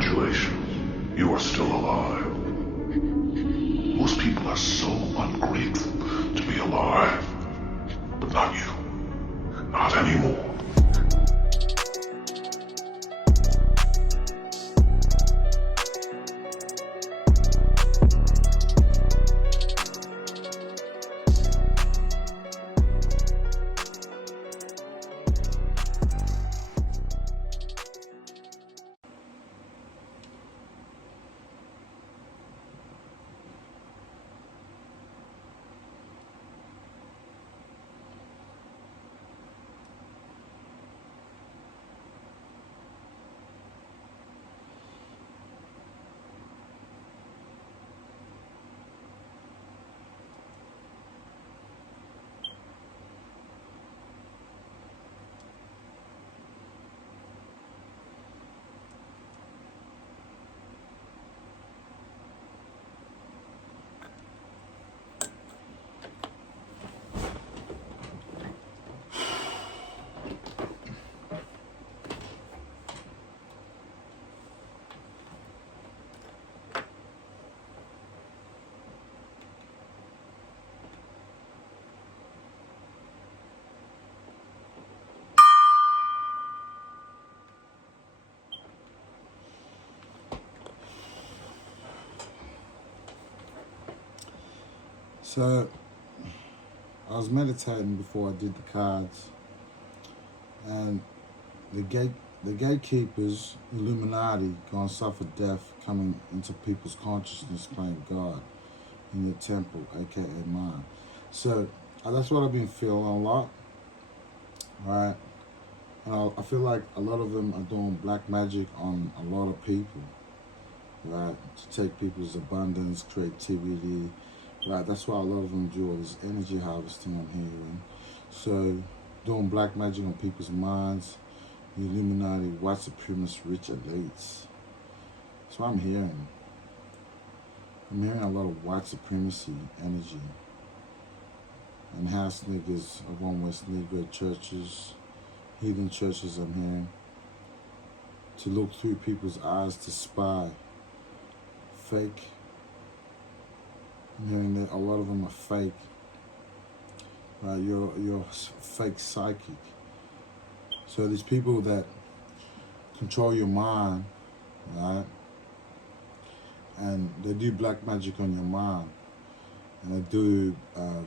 Congratulations, you are still alive. Most people are so ungrateful to be alive, but not you. Not anymore. So, I was meditating before I did the cards, and the gatekeepers, Illuminati, gonna suffer death coming into people's consciousness, playing God in your temple, aka mind. So, that's what I've been feeling a lot, right? And I feel like a lot of them are doing black magic on a lot of people, right? To take people's abundance, creativity. Right, that's why a lot of them do all this energy harvesting I'm hearing. So, doing black magic on people's minds, the Illuminati, white supremacist, rich elites. That's what I'm hearing. I'm hearing a lot of white supremacy energy. And house niggas of one West Negro churches, heathen churches I'm hearing. To look through people's eyes to spy. Fake. I'm hearing that a lot of them are fake. Right, you're fake psychic. So these people that control your mind, right, and they do black magic on your mind, and they do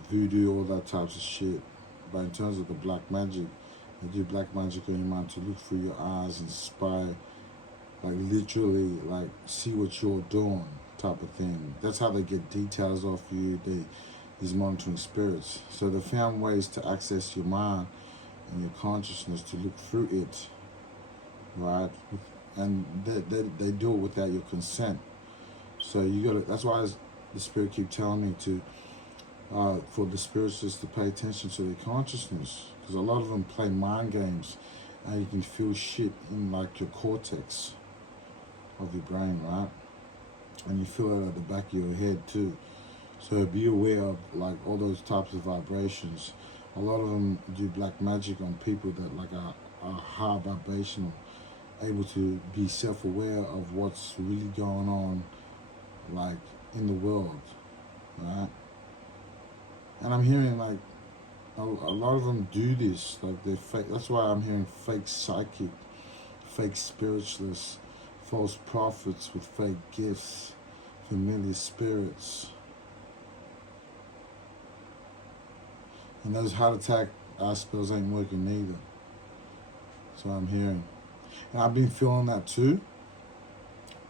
voodoo, all that types of shit. But in terms of the black magic, they do black magic on your mind to look through your eyes and spy, like literally, like see what you're doing. Type of thing. That's how they get details off you. These monitoring spirits. So they found ways to access your mind and your consciousness to look through it, right? And they do it without your consent. So you got to. That's why the spirit keep telling me to, for the spiritualists to pay attention to their consciousness, because a lot of them play mind games, and you can feel shit in like your cortex of your brain, right? And you feel it at the back of your head too. So be aware of like all those types of vibrations. A lot of them do black magic on people that like are high vibrational, able to be self-aware of what's really going on like in the world, right? And I'm hearing like a lot of them do this, like they're fake. That's why I'm hearing fake psychic, fake spiritualists, false prophets with fake gifts, familiar spirits. And those heart attack spells ain't working neither. So I'm hearing. And I've been feeling that too.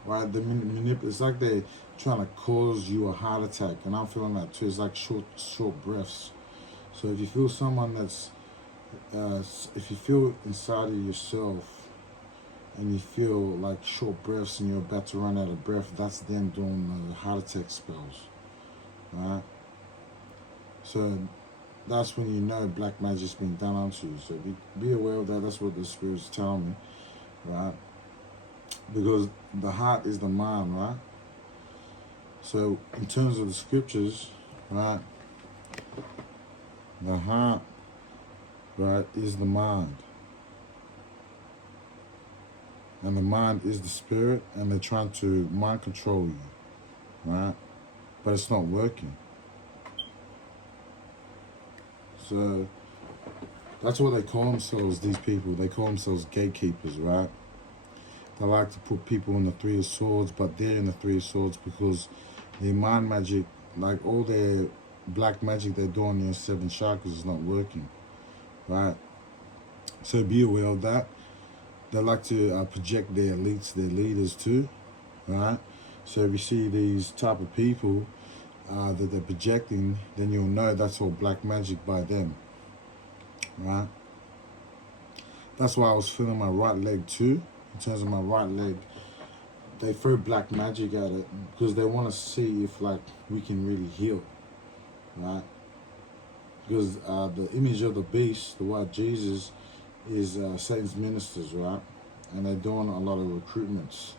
Right? It's like they're trying to cause you a heart attack. And I'm feeling that too. It's like short breaths. So if you feel someone that's, if you feel inside of yourself, and you feel like short breaths and you're about to run out of breath, that's them doing the heart attack spells, right? So that's when you know black magic's been done onto you. So be aware of that. That's what the spirits tell me, right? Because the heart is the mind, right? So in terms of the scriptures, right, the heart, right, is the mind. And the mind is the spirit, and they're trying to mind control you, right? But it's not working. So that's what they call themselves, these people. They call themselves gatekeepers, right? They like to put people in the Three of Swords, but they're in the Three of Swords because their mind magic, like all their black magic they're doing in their 7 chakras is not working, right? So be aware of that. They like to project their elites, their leaders too, right? So if you see these type of people that they're projecting, then you'll know that's all black magic by them, right? That's why I was feeling my right leg too. In terms of my right leg, they throw black magic at it because they want to see if like we can really heal, right? Because the image of the beast, the white Jesus, is Satan's ministers, right? And they're doing a lot of recruitments.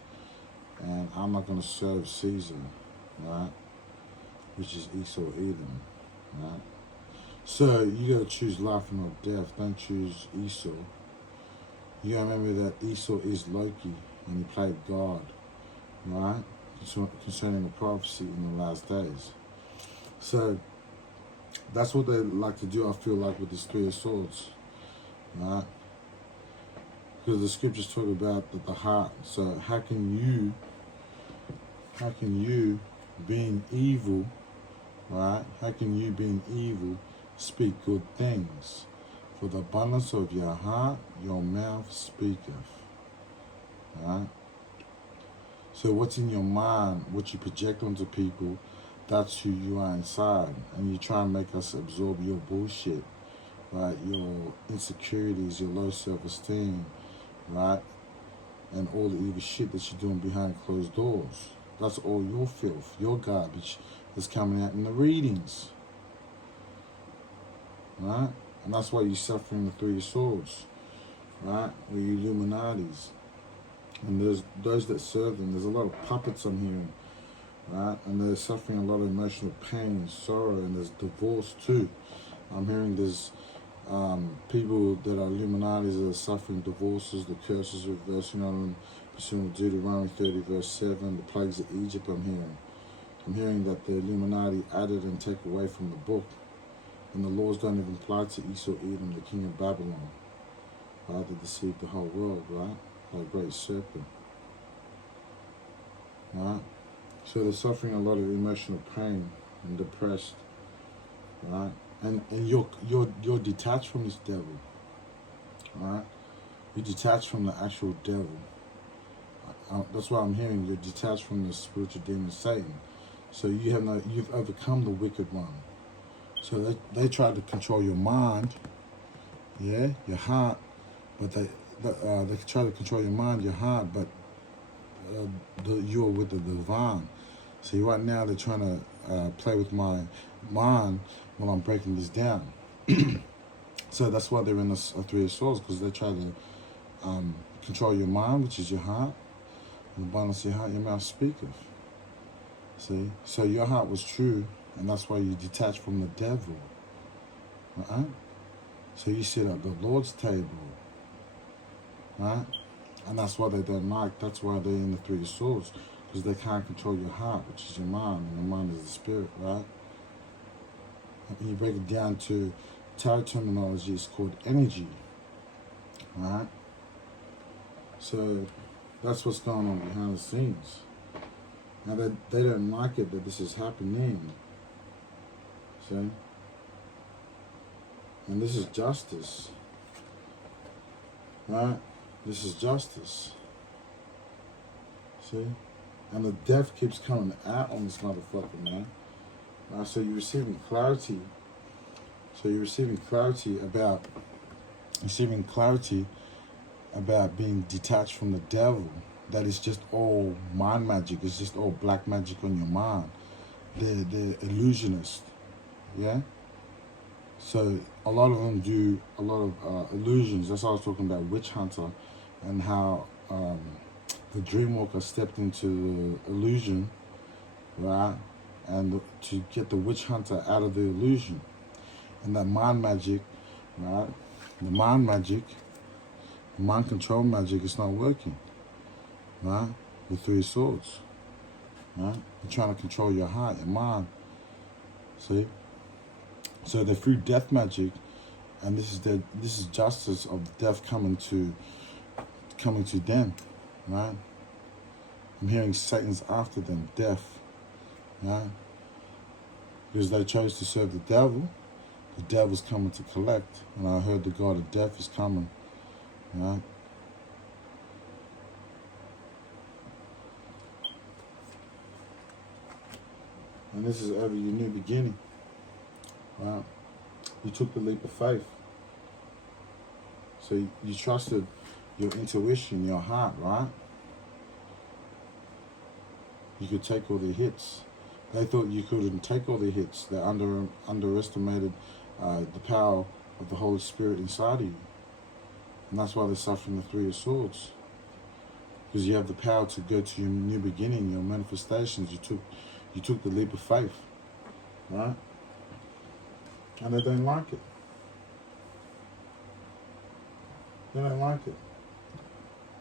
And I'm not going to serve Caesar, right? Which is Esau, Edom, right? So you got to choose life and not death. Don't choose Esau. You got to remember that Esau is Loki, and he played God, right? Concerning the prophecy in the last days. So that's what they like to do, I feel like, with this Three of Swords, right? Because the scriptures talk about the heart. So how can you being evil, right? How can you being evil speak good things? For the abundance of your heart, your mouth speaketh, right? So what's in your mind, what you project onto people, that's who you are inside. And you try and make us absorb your bullshit, right? Your insecurities, your low self-esteem, right? And all the evil shit that you're doing behind closed doors. That's all your filth, your garbage that's coming out in the readings, right? And that's why you're suffering the Three of Swords, right? Or you Illuminatis. And there's those that serve them. There's a lot of puppets I'm hearing, right? And they're suffering a lot of emotional pain, sorrow, and there's divorce too. I'm hearing there's people that are Illuminatis that are suffering divorces, the curses reversing on them, pursuant to Deuteronomy 30 verse 7, the plagues of Egypt. I'm hearing that the Illuminati added and take away from the book, and the laws don't even apply to Esau, Edom, the king of Babylon, right? That deceived the whole world, right? Like a great serpent, right? So they're suffering a lot of emotional pain and depressed, right? And you're detached from this devil, right? You're detached from the actual devil. That's why I'm hearing you're detached from the spiritual demon Satan. So you've overcome the wicked one. So they try to control your mind, yeah, your heart, but they try to control your mind, your heart, but you're with the divine. See, right now they're trying to play with my mind while I'm breaking this down. So that's why they're in the Three of Swords, because they try to control your mind, which is your heart, and the abundance of your heart, your mouth speaketh. See, so your heart was true, and that's why you detached from the devil, right? So you sit at the Lord's table, right? And that's why they don't like. That's why they're in the Three of Swords, because they can't control your heart, which is your mind, and your mind is the spirit, right? And when you break it down to tarot terminology, it's called energy, right? So that's what's going on behind the scenes. Now they don't like it that this is happening. See? And this is justice, right? This is justice. See? And the death keeps coming out on this motherfucker, man. Right? So you're receiving clarity. So you're receiving clarity about being detached from the devil. That is just all mind magic. It's just all black magic on your mind. They're illusionists, yeah? So a lot of them do a lot of illusions. That's why I was talking about Witch Hunter and how the Dreamwalker stepped into the illusion, right? And to get the Witch Hunter out of the illusion. And that mind magic, right? The mind magic, mind control magic is not working. right? The three swords, right? You're trying to control your heart, your mind. See? So they're through death magic, and this is justice of death coming to them, right? I'm hearing Satan's after them, death, right? Because they chose to serve the devil's coming to collect, and I heard the God of death is coming, right? And this is ever your new beginning, right? You took the leap of faith. So you trusted your intuition, your heart, right? You could take all the hits. They thought you couldn't take all the hits. They underestimated the power of the Holy Spirit inside of you. And that's why they're suffering the Three of Swords. Because you have the power to go to your new beginning, your manifestations. You took the leap of faith, right? And they don't like it. They don't like it.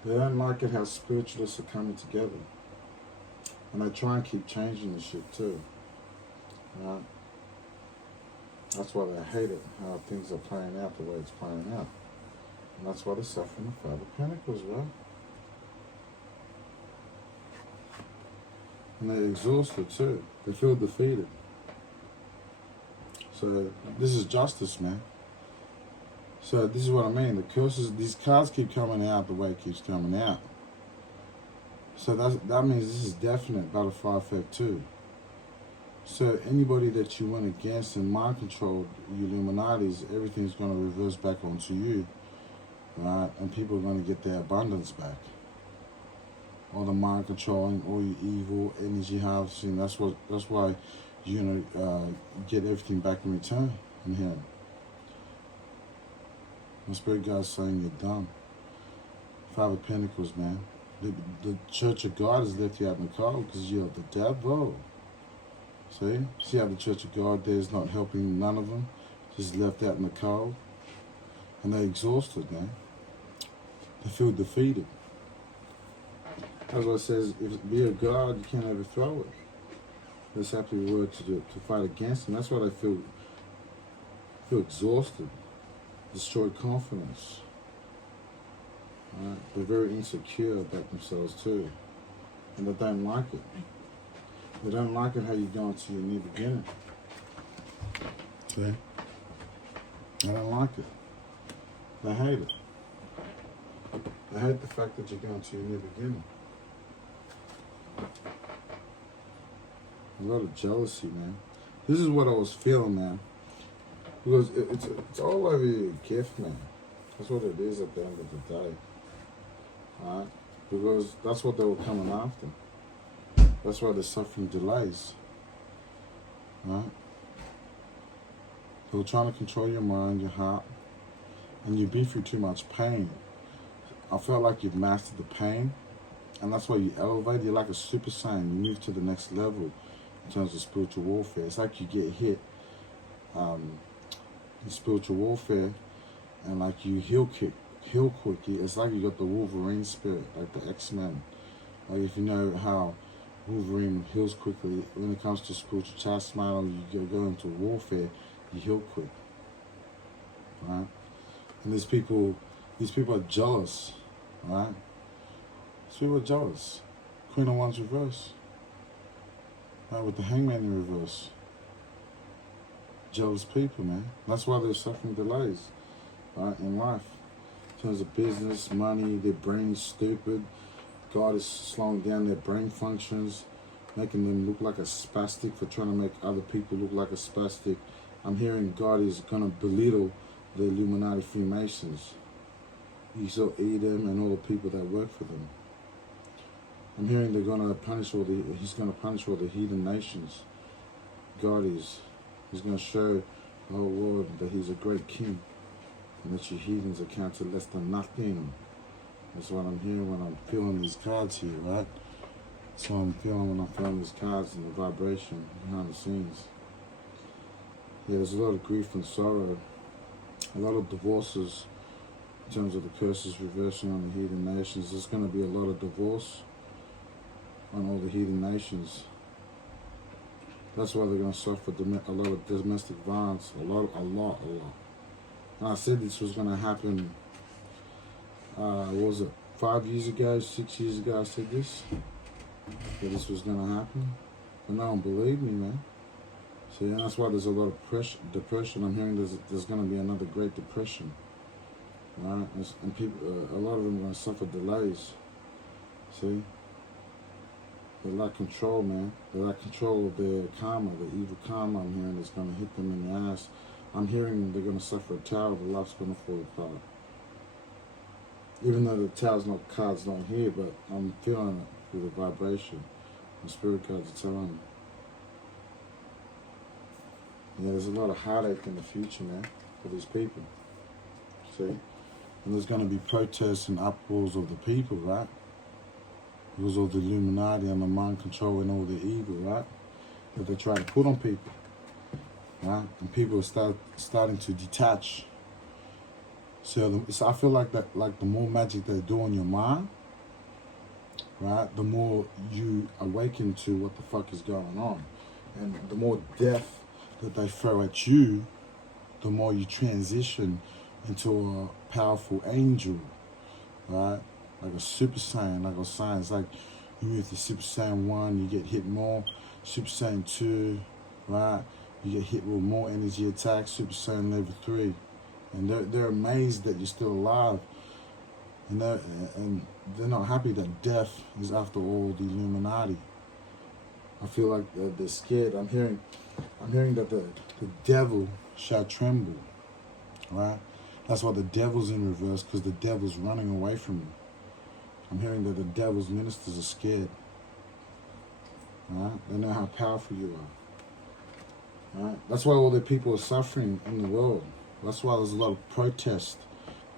They don't like it how spiritualists are coming together. And they try and keep changing the shit too. Right? That's why they hate it, how things are playing out the way it's playing out. And that's why they're suffering the Five of Pentacles, right? And they're exhausted too. They feel defeated. So this is justice, man. So this is what I mean. The curses, these cards keep coming out the way it keeps coming out. So that means this is definite butterfly effect too. So anybody that you went against and mind controlled, you Illuminatis, everything's going to reverse back onto you, right? And people are going to get their abundance back. All the mind controlling, all your evil energy harvesting. That's why you're gonna get everything back in return in here. My spirit guide's saying you're done. Five of Pentacles, man. The Church of God has left you out in the cold because you're the devil. See how the Church of God there is not helping none of them, just left out in the cold, and they're exhausted, man. They feel defeated. That's what it says, if be a God, you can't overthrow it. That's actually a word to fight against them. That's why they feel exhausted, destroyed confidence. Right? They're very insecure about themselves too. And they don't like it. They don't like it how you go into your new beginning. See? They don't like it. They hate it. They hate the fact that you're going to your new beginning. A lot of jealousy, man. This is what I was feeling, man. Because it's all over your gift, man. That's what it is at the end of the day. Alright? Because that's what they were coming after. That's why they're suffering delays. Right? They were trying to control your mind, your heart, and you've been through too much pain. I felt like you've mastered the pain, and that's why you elevate. You're like a Super Saiyan. You move to the next level in terms of spiritual warfare. It's like you get hit in spiritual warfare, and like you heal quick. It's like you got the Wolverine spirit, like the X-Men. Like if you know how Wolverine heals quickly, when it comes to spiritual chastisement, you go into warfare, you heal quick. Right? And these people are jealous, right? These people are jealous. Queen of Wands reverse. Right, with the Hangman in reverse. Jealous people, man. That's why they're suffering delays, right, in life. In terms of business, money, their brain's stupid. God is slowing down their brain functions, making them look like a spastic for trying to make other people look like a spastic. I'm hearing God is going to belittle the Illuminati Freemasons. He's so Edom and all the people that work for them. I'm hearing he's going to punish all the heathen nations. God is. He's going to show the whole world that he's a great king and that you heathens are counted less than nothing. That's what I'm hearing when I'm feeling these cards here, right? That's what I'm feeling when I'm feeling these cards and the vibration behind the scenes. Yeah, there's a lot of grief and sorrow, a lot of divorces in terms of the curses reversing on the heathen nations. There's going to be a lot of divorce. on all the heathen nations. That's why they're going to suffer a lot of domestic violence, a lot. And I said this was going to happen, what was it, 5 years ago, 6 years ago I said this, that this was going to happen. But no one believed me, man. See, and that's why there's a lot of depression. I'm hearing there's going to be another Great Depression, right? And people, a lot of them are going to suffer delays. See? They lack control, man. They lack control of their karma, the evil karma I'm hearing is going to hit them in the ass. I'm hearing they're going to suffer a tower, the life's going to fall apart. Even though the tower's card's not here, but I'm feeling it with the vibration. The spirit cards are telling me. Yeah, there's a lot of heartache in the future, man, for these people. See? And there's going to be protests and uproars of the people, right? Because of the Illuminati and the mind control and all the evil, right? That they try to put on people, right? And people are starting to detach. So I feel like that, like the more magic they do on your mind, right? The more you awaken to what the fuck is going on, and the more death that they throw at you, the more you transition into a powerful angel, right? Like a Super Saiyan, like I was saying, it's like you move to Super Saiyan 1, you get hit more. Super Saiyan 2, right? You get hit with more energy attacks. Super Saiyan level 3. And they're amazed that you're still alive. And they're not happy that death is after all the Illuminati. I feel like they're scared. I'm hearing that the devil shall tremble, right? That's why the devil's in reverse, because the devil's running away from you. I'm hearing that the devil's ministers are scared. Right? They know how powerful you are. Right? That's why all the people are suffering in the world. That's why there's a lot of protest.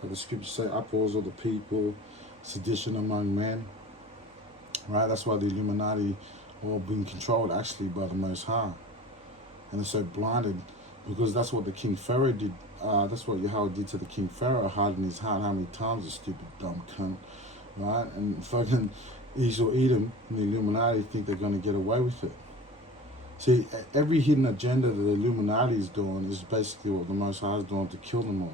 Like the scriptures say, uproars of the people, sedition among men. Right? That's why the Illuminati are all being controlled actually by the Most High. And they're so blinded because that's what the King Pharaoh did. That's what Yahweh did to the King Pharaoh, hiding his heart how many times, a stupid dumb cunt. Right? And fucking Esau, Edom, and the Illuminati think they're going to get away with it. See, every hidden agenda that the Illuminati is doing is basically what the Most High is doing to kill them all.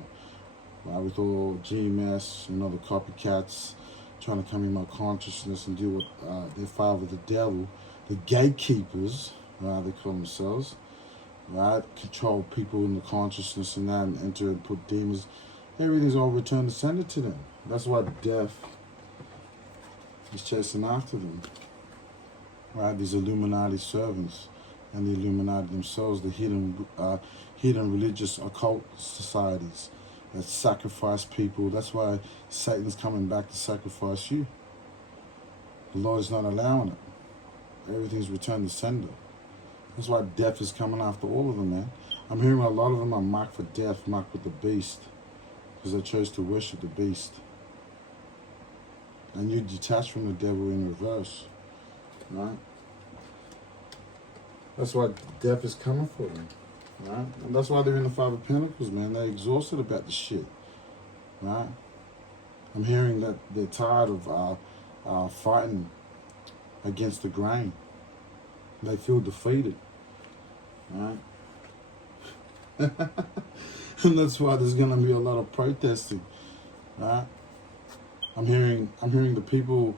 Right? With all GMS and all the copycats trying to come in my consciousness and do what their father, the devil, the gatekeepers, they call themselves, right? Control people in the consciousness and that, and enter and put demons. Everything's all returned to sender to them. That's why death is chasing after them, right? These Illuminati servants and the Illuminati themselves, the hidden religious occult societies that sacrifice people. That's why Satan's coming back to sacrifice you. The Lord is not allowing it. Everything's returned to sender. That's why death is coming after all of them, man. I'm hearing a lot of them are marked for death, marked with the beast, because they chose to worship the beast. And you detach from the devil in reverse, right? That's why death is coming for them, right? And that's why they're in the Five of Pentacles, man. They're exhausted about the shit, right? I'm hearing that they're tired of fighting against the grain. They feel defeated, right? And that's why there's gonna be a lot of protesting, right? I'm hearing the people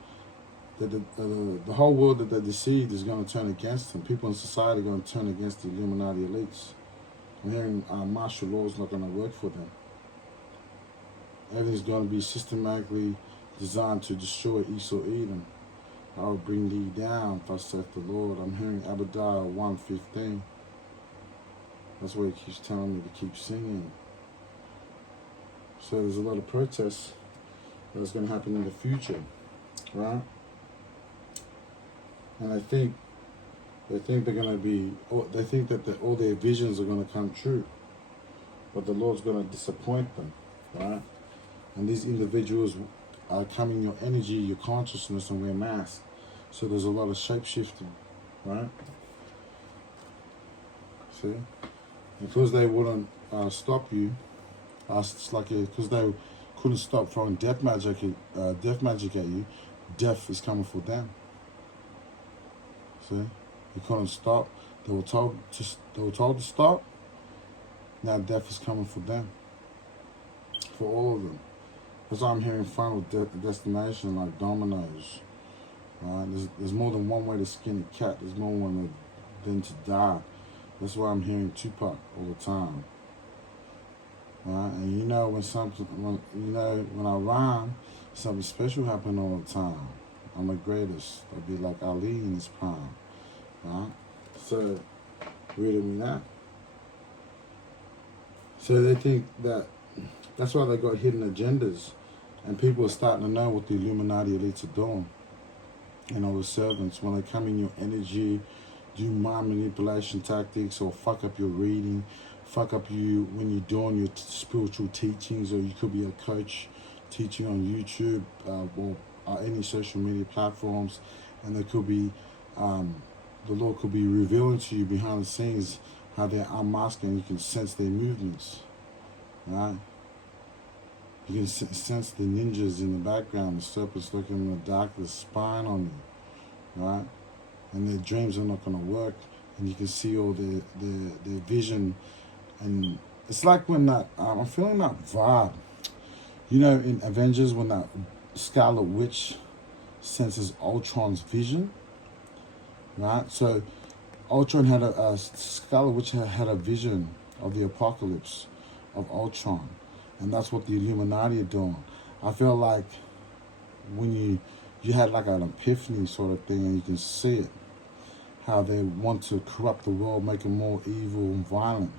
that the whole world that they deceived is going to turn against them. People in society are going to turn against the Illuminati elites. I'm hearing martial law is not going to work for them. Everything's going to be systematically designed to destroy Esau, Edom. I will bring thee down, thus saith the Lord. I'm hearing Abadiah 1:15. That's what he keeps telling me to keep singing. So there's a lot of protests that's going to happen in the future, right? And I think they're going to be, they think that all their visions are going to come true, but the Lord's going to disappoint them, right? And these individuals are coming your energy, your consciousness, and wear masks. So there's a lot of shape-shifting, right? See? Because they wouldn't stop you, it's like because they couldn't stop throwing death magic at you, death is coming for them. See, they couldn't stop. They were told to stop. Now death is coming for them, for all of them. That's why I'm hearing Final Destination like dominoes. Right? There's more than one way to skin a cat. There's more than to die. That's why I'm hearing Tupac all the time. Right? And you know when I rhyme, something special happen all the time. I'm the greatest. I'll be like Ali in his prime. Right? So reading me that. So they think that's why they got hidden agendas, and people are starting to know what the Illuminati elites are doing. And all the servants, when they come in your energy, do mind manipulation tactics, or fuck up your reading, fuck up you when you're doing your spiritual teachings, or you could be a coach teaching on YouTube or any social media platforms, and there could be the Lord could be revealing to you behind the scenes how they're unmasking. You can sense their movements, right? You can sense the ninjas in the background, the serpents looking in the dark, the spying on you, right? And their dreams are not going to work, and you can see all their vision. And it's like when that I'm feeling that vibe, you know, in Avengers when that Scarlet Witch senses Ultron's vision, right? So Ultron had Scarlet Witch had a vision of the apocalypse of Ultron, and that's what the Illuminati are doing. I feel like when you had like an epiphany sort of thing, and you can see it, how they want to corrupt the world, make it more evil and violent.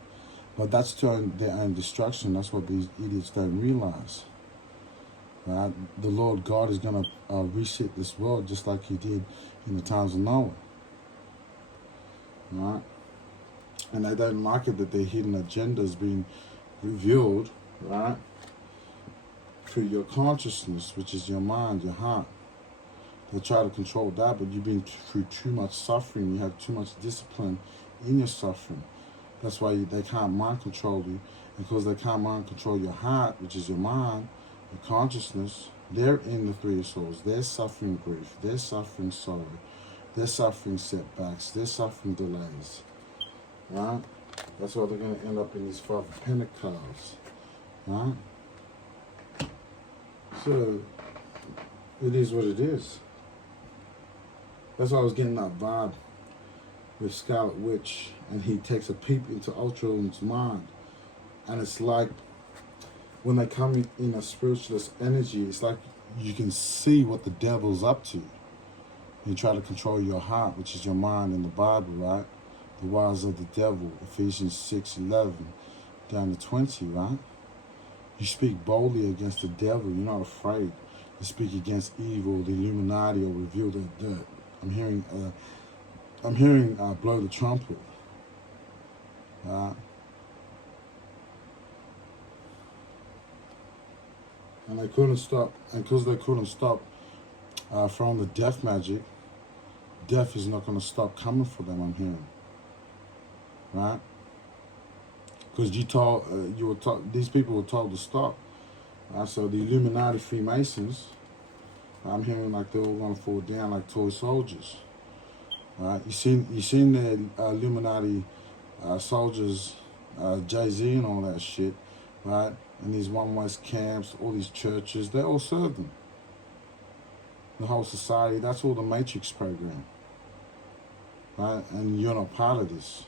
But that's to their own destruction. That's what these idiots don't realize. Right? The Lord God is going to reset this world just like he did in the times of Noah. Right? And they don't like it that their hidden agendas being revealed, right, through your consciousness, which is your mind, your heart. They try to control that, but you've been through too much suffering. You have too much discipline in your suffering. That's why they can't mind control you. And because they can't mind control your heart, which is your mind, your consciousness, they're in the three of souls. They're suffering grief. They're suffering sorrow. They're suffering setbacks. They're suffering delays. Right? That's why they're going to end up in these 5 of Pentacles. Right? So, it is what it is. That's why I was getting that vibe with Scarlet Witch, and he takes a peep into Ultron's mind. And it's like, when they come in a spiritualist energy, it's like you can see what the devil's up to. You try to control your heart, which is your mind in the Bible, right? The wiles of the devil, Ephesians 6:11 down to 20, right? You speak boldly against the devil. You're not afraid to speak against evil, the Illuminati, or reveal their dirt. I'm hearing blow the trumpet. And they couldn't stop, and because they couldn't stop from the death magic, death is not going to stop coming for them, I'm hearing. Right? Because these people were told to stop. So the Illuminati Freemasons, I'm hearing like they're all going to fall down like toy soldiers. Right? You seen the Illuminati soldiers, Jay-Z and all that shit, right? And these One West camps, all these churches, they all serve them. The whole society, that's all the Matrix program. Right? And you're not part of this.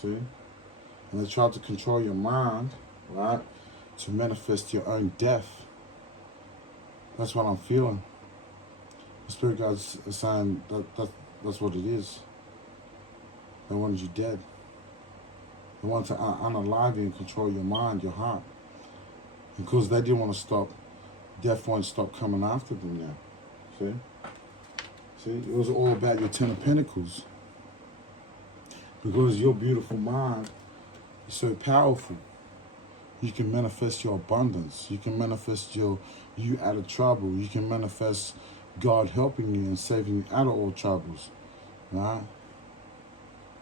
See? And they try to control your mind, right? To manifest your own death. That's what I'm feeling. The Spirit God's saying that's what it is. They wanted you dead. They want to unalive you and control your mind, your heart. And because they didn't want to stop, death won't stop coming after them now. See? It was all about your 10 of Pentacles. Because your beautiful mind is so powerful. You can manifest your abundance. You can manifest you out of trouble. You can manifest God helping you and saving you out of all troubles. Right?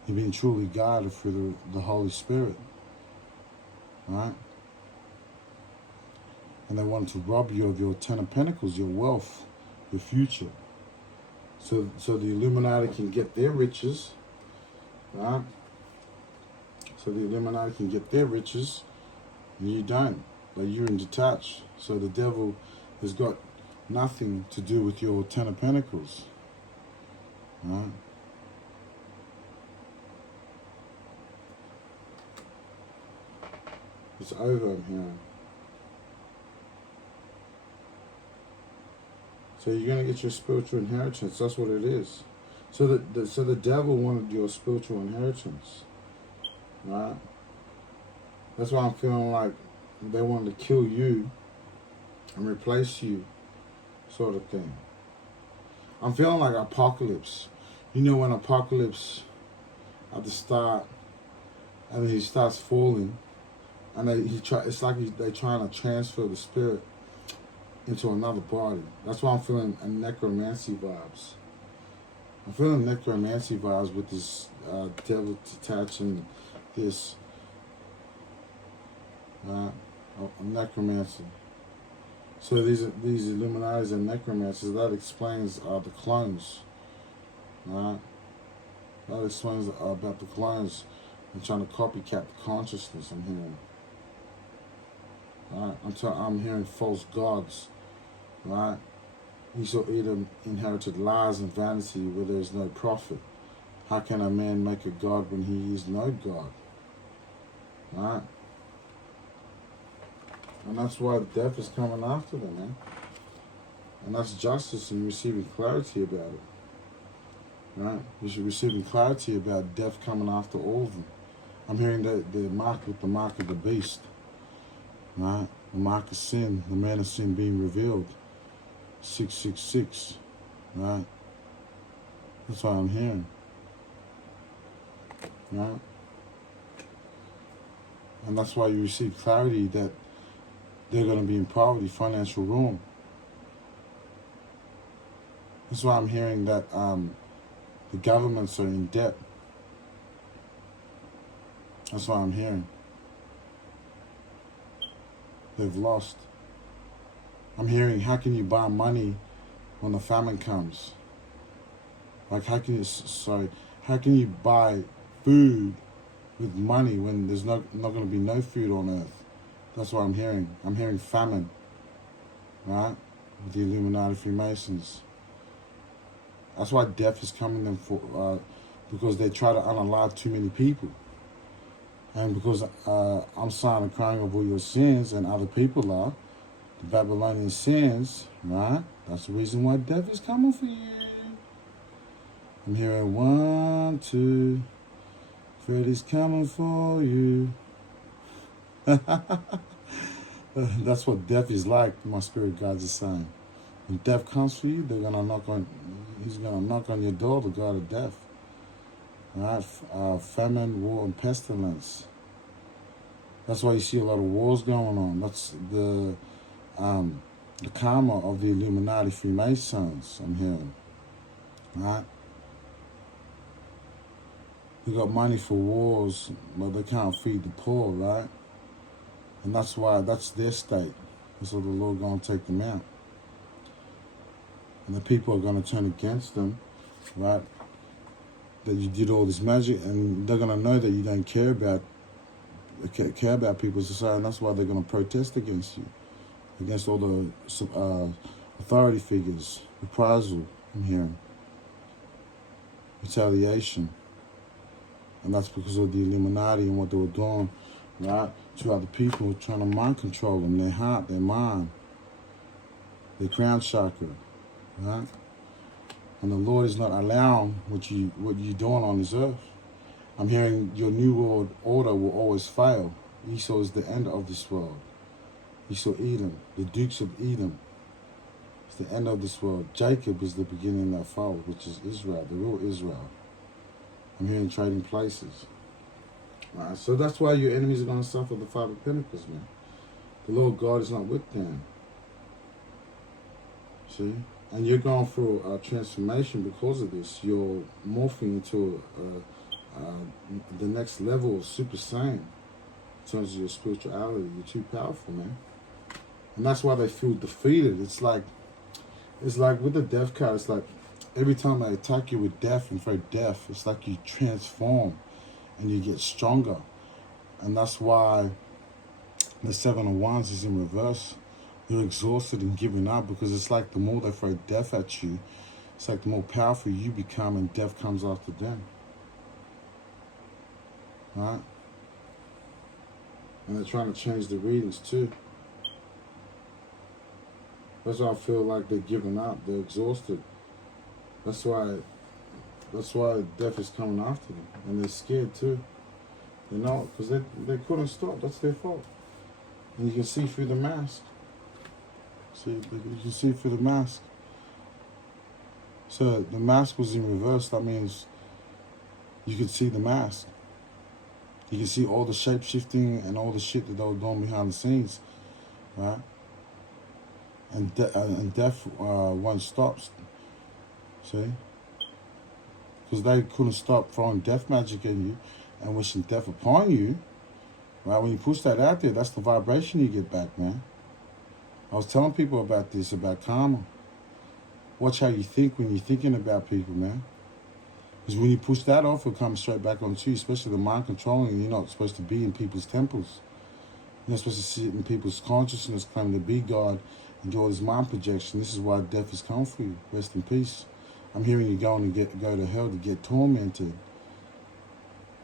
You're being truly guided through the Holy Spirit. Right? And they wanted to rob you of your 10 of Pentacles, your wealth, your future. So the Illuminati can get their riches, right? So the Illuminati can get their riches, and you don't. Like, you're in detached. So the devil has got nothing to do with your Ten of Pentacles, right? It's over, I'm hearing. So you're going to get your spiritual inheritance. That's what it is. So the devil wanted your spiritual inheritance, right? That's why I'm feeling like they wanted to kill you and replace you, sort of thing. I'm feeling like Apocalypse. You know when Apocalypse, at the start, and then he starts falling, and it's like they're trying to transfer the spirit into another body. That's why I'm feeling a necromancy vibes. I'm feeling necromancy vibes with this devil attaching this a necromancy. So these Illuminatis and necromancers, that explains the clones. Right? That explains about the clones and trying to copycat the consciousness I'm hearing. Right? I'm hearing false gods. Right? Esau Edom inherited lies and vanity where there is no profit. How can a man make a god when he is no god? Right? And that's why death is coming after them, man. And that's justice and receiving clarity about it. Right? You should receiving clarity about death coming after all of them. I'm hearing that they're marked with the mark of the beast. Right? The mark of sin, the man of sin being revealed. 666. Right? That's what I'm hearing. Right? And that's why you receive clarity that they're going to be in poverty, financial ruin. That's why I'm hearing that the governments are in debt. That's what I'm hearing. They've lost. I'm hearing, how can you buy money when the famine comes? Like, how can you buy food with money when there's not going to be no food on earth? That's what I'm hearing. I'm hearing famine, right? With the Illuminati Freemasons. That's why death is coming them for, because they try to unalive too many people. And because I'm sighing and crying over your sins and other people are, the Babylonian sins, right? That's the reason why death is coming for you. I'm hearing 1, 2, Freddy's coming for you. That's what death is like, my spirit guides are saying. When death comes for you, he's gonna knock on your door, the God of death. Right? Famine, war, and pestilence. That's why you see a lot of wars going on. That's the karma of the Illuminati Freemasons, I'm hearing. Right? They got money for wars, but they can't feed the poor, right? And that's why, that's their state. And so the Lord gonna take them out. And the people are gonna turn against them, right? That you did all this magic, and they're gonna know that you don't care about people's society, and that's why they're gonna protest against you, against all the authority figures, reprisal, I'm hearing, retaliation. And that's because of the Illuminati and what they were doing, right, to other people, trying to mind control them, their heart, their mind, their crown chakra, right? And the Lord is not allowing what you're doing on this earth. I'm hearing your new world order will always fail. Esau is the end of this world. Esau Edom, the Dukes of Edom, is the end of this world. Jacob is the beginning that fall, which is Israel, the real Israel. I'm hearing trading places. All right, so that's why your enemies are going to suffer the 5 of Pentacles, man. The Lord God is not with them. See? And you're going through a transformation because of this. You're morphing into the next level of Super Saiyan in terms of your spirituality. You're too powerful, man. And that's why they feel defeated. It's like with the death card, it's like every time they attack you with death and throw death, it's like you transform and you get stronger. And that's why the 7 of Wands is in reverse. You're exhausted and giving up, because it's like the more they throw death at you, it's like the more powerful you become and death comes after them. Right? And they're trying to change the readings too. That's why I feel like they're giving up. They're exhausted. That's why death is coming after them. And they're scared too. You know, because they couldn't stop. That's their fault. And you can see through the mask. See, you can see through the mask. So the mask was in reverse. That means you could see the mask. You can see all the shape-shifting and all the shit that they were doing behind the scenes. Right? And death won't stop. See? Because they couldn't stop throwing death magic at you and wishing death upon you. Right? When you push that out there, that's the vibration you get back, man. I was telling people about this, about karma. Watch how you think when you're thinking about people, man. Because when you push that off, it'll come straight back onto you, especially the mind controlling. You're not supposed to be in people's temples. You're not supposed to sit in people's consciousness, claim to be God, and do all this mind projection. This is why death has come for you. Rest in peace. I'm hearing you going to go to hell to get tormented.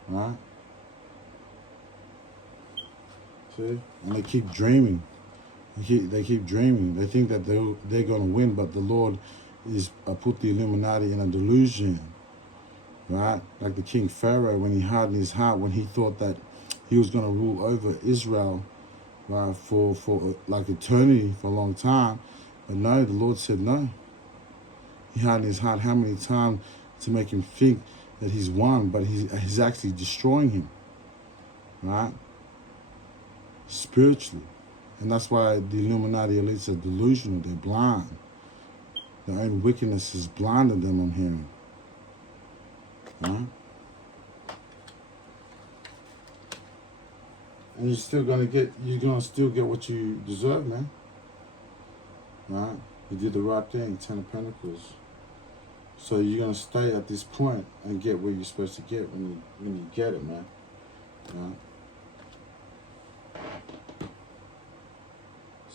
Right? See? And they keep dreaming. They keep dreaming. They think that they're going to win, but the Lord is put the Illuminati in a delusion. Right? Like the King Pharaoh, when he hardened his heart, when he thought that he was going to rule over Israel, right, for like eternity, for a long time. But no, the Lord said no. He hardened his heart how many times to make him think that he's won, but he's actually destroying him. Right? Spiritually. And that's why the Illuminati elites are delusional. They're blind. Their own wickedness has blinded them, I'm hearing. Right? And you're gonna still get what you deserve, man. Right? You did the right thing, 10 of Pentacles. So you're gonna stay at this point and get what you're supposed to get when you get it, man. Right?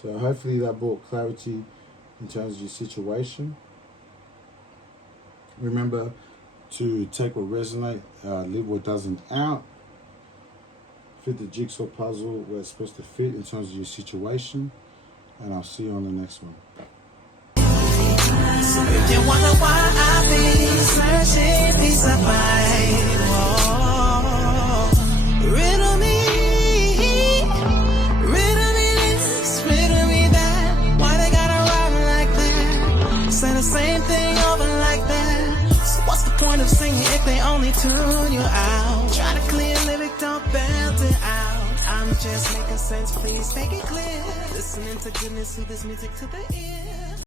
So hopefully that brought clarity in terms of your situation. Remember to take what resonates, leave what doesn't out. Fit the jigsaw puzzle where it's supposed to fit in terms of your situation. And I'll see you on the next one. So if you wonder why I've been searching peace of mind, riddle me this, riddle me that. Why they gotta ride like that? Say the same thing over like that. So what's the point of singing if they only tune you out? Try to clear lyric, don't belt it out. I'm just making sense, please make it clear. Listening to goodness, through this music to the ear.